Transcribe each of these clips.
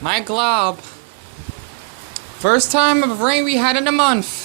My glob. First time of rain we had in a month.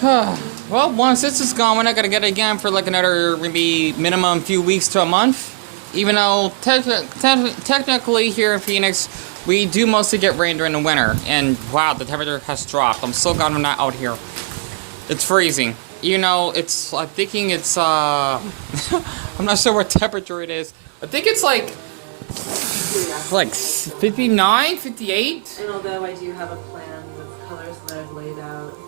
Well, once this is gone, we're not gonna get it again for like another maybe minimum few weeks to a month. Even though technically here in Phoenix, we do mostly get rain during the winter. And wow, the temperature has dropped. I'm so glad I'm not out here. It's freezing. You know, it's, I'm thinking it's, I'm not sure what temperature it is. I think it's like 59, 58? And although I do have a plan with colors that I've laid out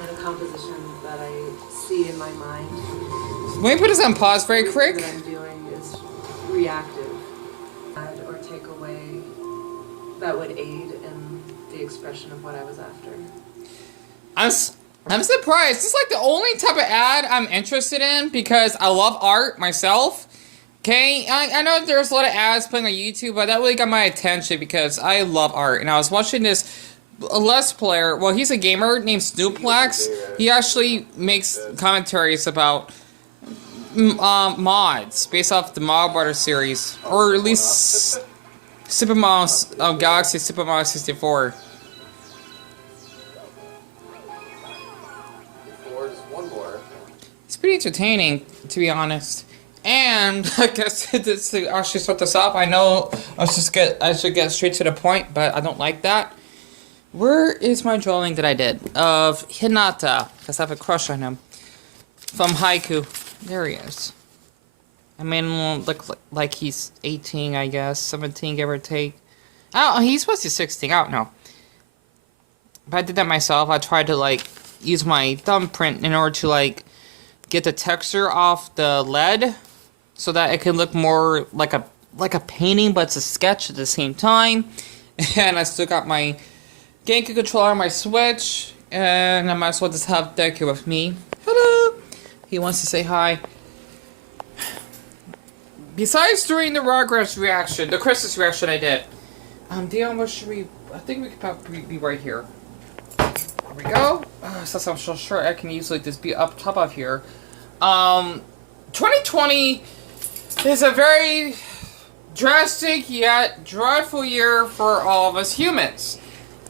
and a composition that I see in my mind, Let me put this on pause very quick. what I'm doing is reactive. Add or take away that would aid in the expression of what I was after. I'm surprised. This is like the only type of ad I'm interested in because I love art myself. Okay, I know there's a lot of ads playing on YouTube, but that really got my attention because I love art. And I was watching this Let's Player. Well, he's a gamer named Snooplex. He actually makes commentaries about mods based off the Mario Brothers series, or at least Super Mario Galaxy, Super Mario 64. It's pretty entertaining, to be honest. And I guess to actually start this off, I know I should get straight to the point, but I don't like that. Where is my drawing that I did of Hinata? Because I have a crush on him. From Haiku. There he is. I made him look like he's 18, I guess. 17, give or take. Oh, he's supposed to be 16. I don't know. But I did that myself. I tried to, like, use my thumbprint in order to, like, get the texture off the lead so that it can look more like a painting, but it's a sketch at the same time. And I still got my GameCube controller, my Switch, and I might as well just have Deku with me. Hello! He wants to say hi. Besides doing the Rugrats reaction, the Christmas reaction I did, Deon, what should we... I think we could probably be right here. There we go. Since I'm so sure I can easily just be up top of here. 2020 is a very drastic yet dreadful year for all of us humans.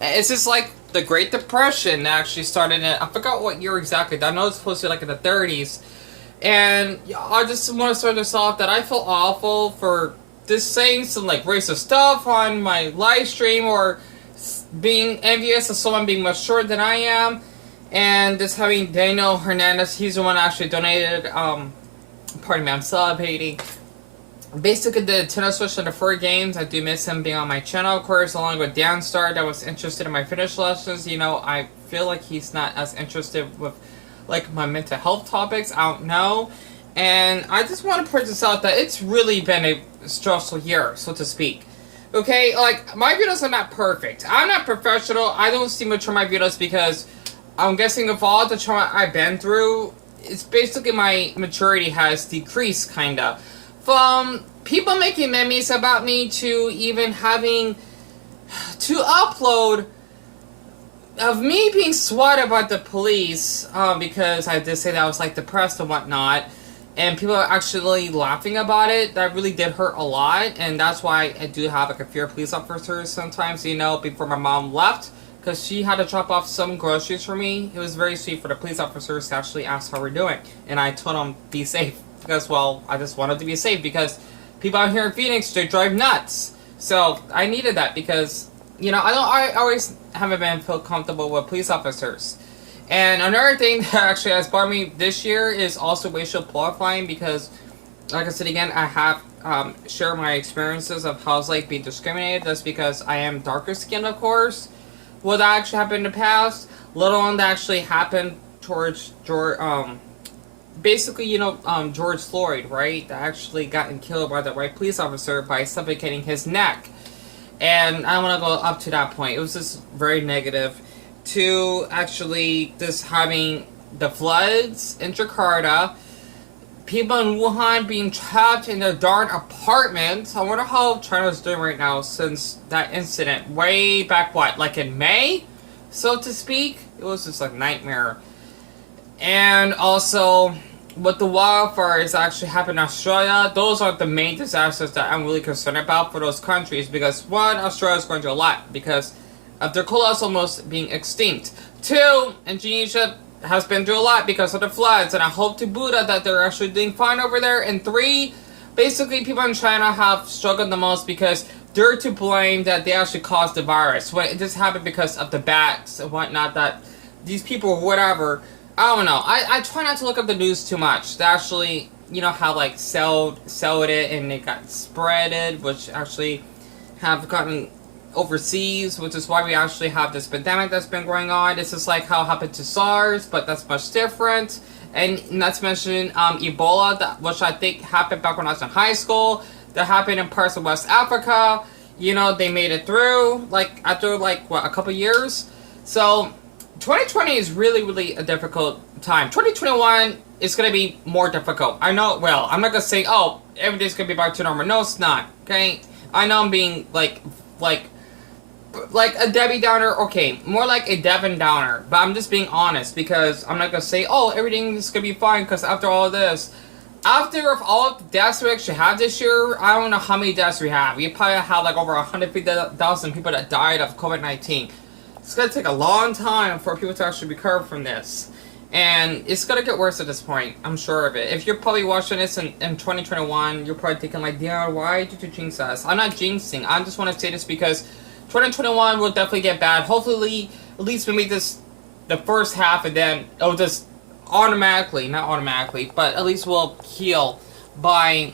It's just like the Great Depression actually started in, I forgot what year exactly. I know it's supposed to be like in the 30s. And I just want to start this off that I feel awful for just saying some like racist stuff on my live stream, or being envious of someone being much shorter than I am. And just having Daniel Hernandez, he's the one that actually donated, pardon me, I'm celebrating. Basically, the Nintendo Switch and the 4 games, I do miss him being on my channel, of course, along with Dan Star, that was interested in my Finnish lessons. You know, I feel like he's not as interested with, like, my mental health topics, I don't know. And I just want to point this out that it's really been a stressful year, so to speak. Okay, like, my videos are not perfect. I'm not professional. I don't see much of my videos because I'm guessing of all the trauma I've been through, it's basically my maturity has decreased, kinda. From people making memes about me to even having to upload of me being swatted by the police, because I did say that I was like depressed and whatnot, and people are actually laughing about it. That really did hurt a lot, and that's why I do have like a fear of police officers sometimes, you know, before my mom left. Because she had to drop off some groceries for me. It was very sweet for the police officers to actually ask how we're doing. And I told them, be safe. Because, well, I just wanted to be safe. Because people out here in Phoenix, they drive nuts. So, I needed that because, you know, I always haven't been feel comfortable with police officers. And another thing that actually has bothered me this year is also racial profiling. Because, like I said again, I have shared my experiences of how it's like being discriminated. That's because I am darker skinned, of course. What actually happened in the past, let alone that actually happened towards George, basically, you know, George Floyd, right? That actually got killed by the white police officer by suffocating his neck. And I don't want to go up to that point. It was just very negative. To actually just having the floods in Jakarta, people in Wuhan being trapped in their darn apartments. I wonder how China's doing right now since that incident way back, what, like in May, so to speak? It was just a nightmare. And also, what the wildfires actually happened in Australia, those are the main disasters that I'm really concerned about for those countries. Because one, Australia is going through a lot because of their koalas almost being extinct. Two, Indonesia has been through a lot because of the floods, and I hope to Buddha that they're actually doing fine over there. And three, basically people in China have struggled the most because they're to blame that they actually caused the virus. When it just happened because of the bats and whatnot, that these people, whatever, I don't know. I try not to look up the news too much. They actually, you know, how like sold it and it got spreaded, which actually have gotten overseas, which is why we actually have this pandemic that's been going on. This is like how it happened to SARS, but that's much different. And not to mention Ebola, which I think happened back when I was in high school. That happened in parts of West Africa. You know, they made it through, like, after, like, what, a couple years? So 2020 is really, really a difficult time. 2021 is going to be more difficult. I know, well, I'm not going to say, oh, everything's going to be back to normal. No, it's not, okay? I know I'm being, like a Debbie Downer, okay, more like a Devin Downer. But I'm just being honest because I'm not going to say, oh, everything's going to be fine because after all of this. After all of the deaths we actually had this year, I don't know how many deaths we have. We probably had like over 150,000 people that died of COVID-19. It's going to take a long time for people to actually recover from this. And it's going to get worse at this point. I'm sure of it. If you're probably watching this in 2021, you're probably thinking like, Deon, why did you jinx us? I'm not jinxing. I just want to say this because 2021 will definitely get bad. Hopefully, at least we make this the first half and then it'll just automatically, not automatically, but at least we'll heal by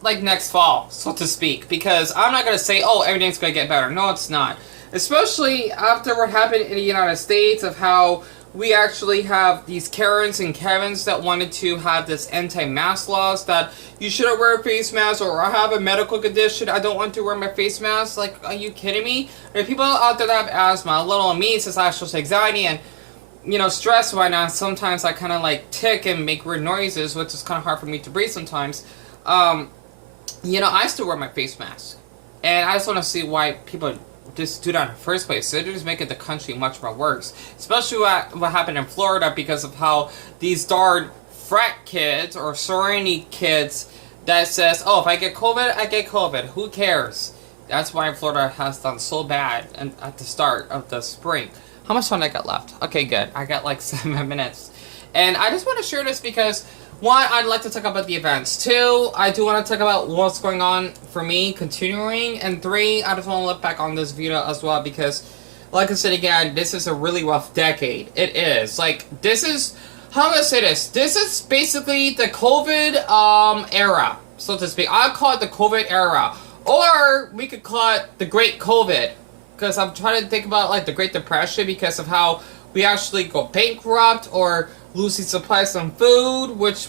like next fall, so to speak. Because I'm not going to say, oh, everything's going to get better. No, it's not. Especially after what happened in the United States of how we actually have these Karens and Kevins that wanted to have this anti-mask laws that you shouldn't wear a face mask, or I have a medical condition, I don't want to wear my face mask. Like, are you kidding me? There are people out there that have asthma, little on me, since I have social anxiety and, you know, stress right now. Sometimes I kind of like tick and make weird noises, which is kind of hard for me to breathe sometimes. You know, I still wear my face mask. And I just want to see why people just do that in the first place. So they're just making the country much more worse. Especially what happened in Florida because of how these darn frat kids or sorority kids that says, oh, if I get COVID, I get COVID. Who cares? That's why Florida has done so bad at the start of the spring. How much time I got left? Okay, good. I got like 7 minutes. And I just want to share this because, one, I'd like to talk about the events. Two, I do want to talk about what's going on for me continuing. And three, I just want to look back on this video as well because, like I said again, this is a really rough decade. It is. Like, this is, how am I going to say this? This is basically the COVID era, so to speak. I'll call it the COVID era. Or we could call it the Great COVID. Because I'm trying to think about, like, the Great Depression because of how we actually go bankrupt or losing supplies of food, which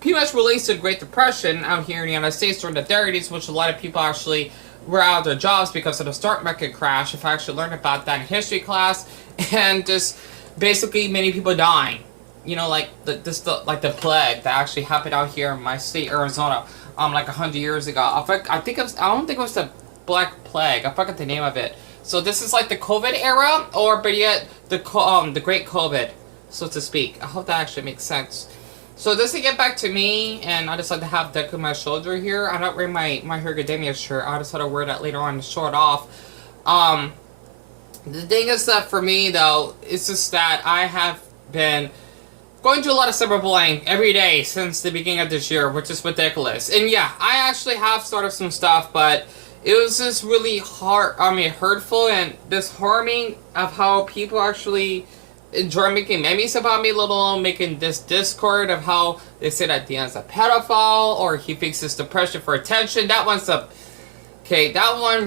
pretty much relates to the Great Depression out here in the United States during the 30s, which a lot of people actually were out of their jobs because of the stock market crash. If I actually learned about that in history class, and just basically many people dying. You know, like the plague that actually happened out here in my state, Arizona, like 100 years ago. I don't think it was the Black Plague. I forgot the name of it. So this is like the COVID era, or but yet the Great COVID, so to speak. I hope that actually makes sense. So just to get back to me, and I decided to have deck on my shoulder here. I'm not wearing my Hero Academia shirt. I decided to wear that later on to show it off. The thing is that for me though, it's just that I have been going through a lot of cyberbullying every day since the beginning of this year, which is ridiculous. And yeah, I actually have started some stuff, but it was just really hurtful and disheartening of how people actually enjoy making memes about me, let alone making this Discord of how they say that Deon's a pedophile or he fakes his depression for attention. That one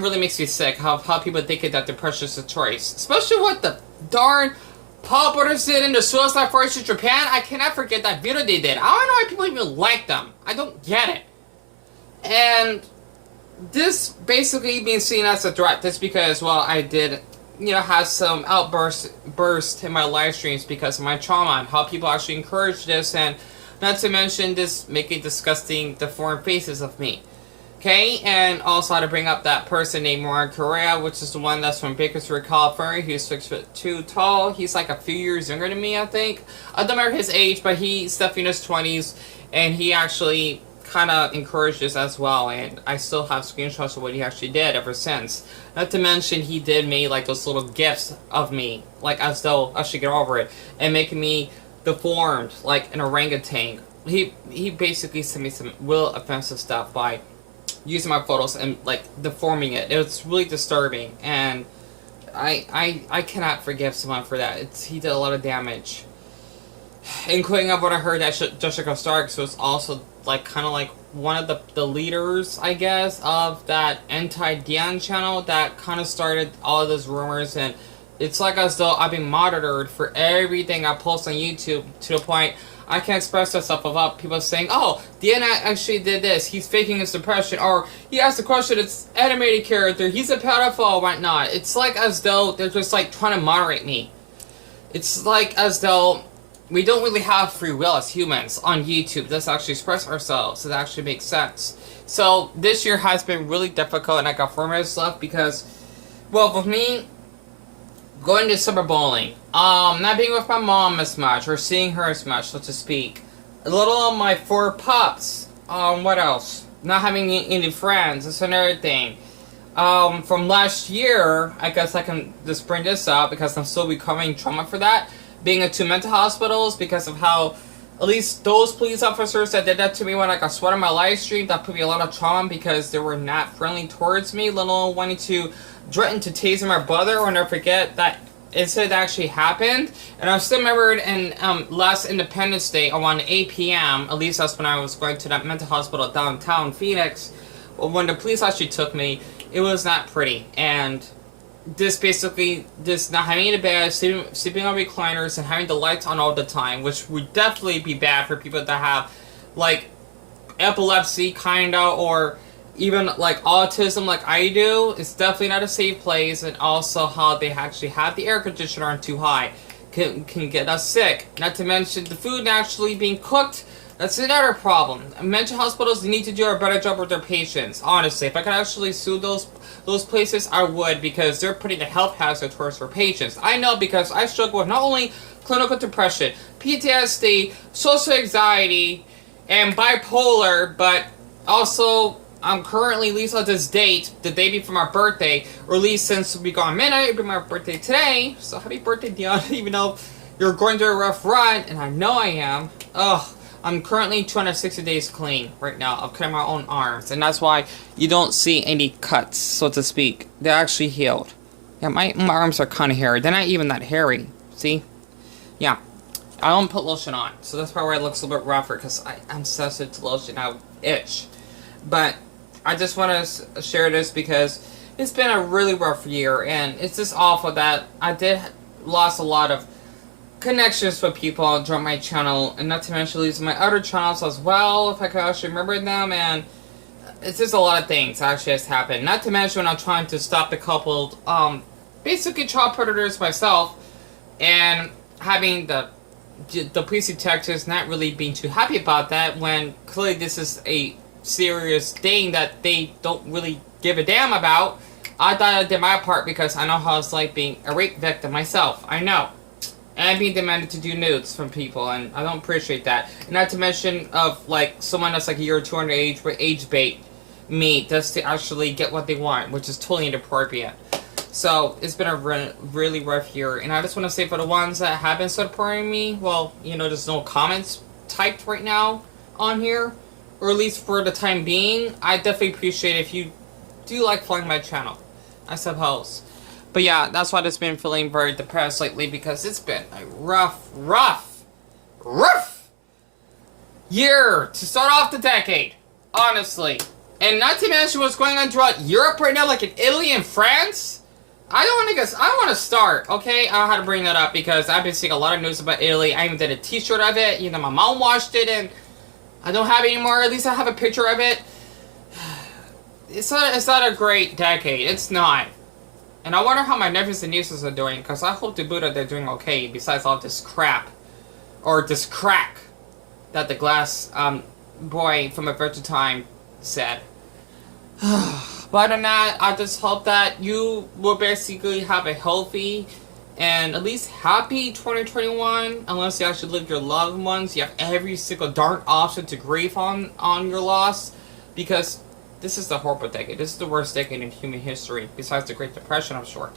really makes me sick, how people think that depression is a choice. Especially what the darn Paul Brothers did in the Suicide Forest in Japan. I cannot forget that video they did. I don't know why people even like them. I don't get it. And this basically being seen as a threat just because, well, I did, you know, have some burst in my live streams because of my trauma and how people actually encourage this, and not to mention this making disgusting, deformed faces of me. Okay, and also how to bring up that person named Moran Correa, which is the one that's from Bakersfield, California. He's 6'2" tall. He's like a few years younger than me, I think. I don't remember his age, but he's definitely in his 20s, and he actually kind of encouraged this as well, and I still have screenshots of what he actually did ever since. Not to mention, he did make like those little gifs of me, like as though I should get over it, and making me deformed like an orangutan. He basically sent me some real offensive stuff by using my photos and like deforming it. It was really disturbing, and I cannot forgive someone for that. He did a lot of damage, including of what I heard that Jessica Starks was also like kind of like one of the leaders, I guess, of that anti-Deon channel that kind of started all of those rumors. And it's like as though I've been monitored for everything I post on YouTube, to the point I can't express myself without people saying, oh, Deon actually did this, he's faking his depression, or he asked a question, it's animated character, he's a pedophile, whatnot. It's like as though they're just like trying to moderate me. It's like as though we don't really have free will as humans on YouTube. Let's actually express ourselves. It actually makes sense. So this year has been really difficult, and I got 4 minutes left because, well, with me going to summer bowling, not being with my mom as much, or seeing her as much, so to speak. A little on my 4 pups. What else? Not having any friends. That's another thing. From last year, I guess I can just bring this up because I'm still recovering trauma for that. Being in 2 mental hospitals because of how, at least those police officers that did that to me when I got sweat on my live stream, that put me a lot of trauma because they were not friendly towards me, let alone wanting to threaten to taser my brother when I forget that incident actually happened. And I still remembered in last Independence Day around 8 p.m., at least that's when I was going to that mental hospital downtown Phoenix, when the police actually took me. It was not pretty, and this not having a bed, sleeping on recliners, and having the lights on all the time, which would definitely be bad for people that have, like, epilepsy, kinda, or even, like, autism like I do. It's definitely not a safe place, and also how they actually have the air conditioner on too high can get us sick. Not to mention the food actually being cooked. That's another problem. Mental hospitals need to do a better job with their patients. Honestly, if I could actually sue those places, I would, because they're putting a health hazard towards their patients. I know because I struggle with not only clinical depression, PTSD, social anxiety, and bipolar, but also I'm currently, at least on this date, the day before my birthday, or at least since we got midnight, it'll be my birthday today. So happy birthday, Deon, even though you're going through a rough run, and I know I am. Ugh. I'm currently 260 days clean right now. I've cut my own arms, and that's why you don't see any cuts, so to speak. They're actually healed. Yeah, my arms are kind of hairy. They're not even that hairy. See? Yeah. I don't put lotion on, so that's probably why it looks a little bit rougher, because I'm sensitive to lotion. I itch. But I just want to share this because it's been a really rough year, and it's just awful that I did lost a lot of connections with people on my channel, and not to mention losing my other channels as well, if I could actually remember them. And it's just a lot of things actually has happened. Not to mention when I'm trying to stop the coupled, basically child predators myself, and having the police detectives not really being too happy about that, when clearly this is a serious thing that they don't really give a damn about. I thought I did my part because I know how it's like being a rape victim myself. I know. And being demanded to do nudes from people, and I don't appreciate that. And not to mention of, like, someone that's like a year or 2 underage, but age bait me just to actually get what they want, which is totally inappropriate. So, it's been a really rough year, and I just want to say for the ones that have been supporting me, well, you know, there's no comments typed right now on here, or at least for the time being. I definitely appreciate it if you do like following my channel, I suppose. But yeah, that's why I've been feeling very depressed lately, because it's been a rough year to start off the decade, honestly. And not to mention what's going on throughout Europe right now, like in Italy and France. I want to start, okay? I had to bring that up because I've been seeing a lot of news about Italy. I even did a t-shirt of it. You know, my mom washed it, and I don't have it anymore. At least I have a picture of it. It's not a great decade. It's not. And I wonder how my nephews and nieces are doing, because I hope to Buddha they're doing okay, besides all this crap. Or this crack that the glass boy from Adventure Time said. But other than that, I just hope that you will basically have a healthy and at least happy 2021. Unless you actually live your loved ones, you have every single darn option to grieve on your loss, because this is the horrible decade. This is the worst decade in human history, besides the Great Depression, I'm sure.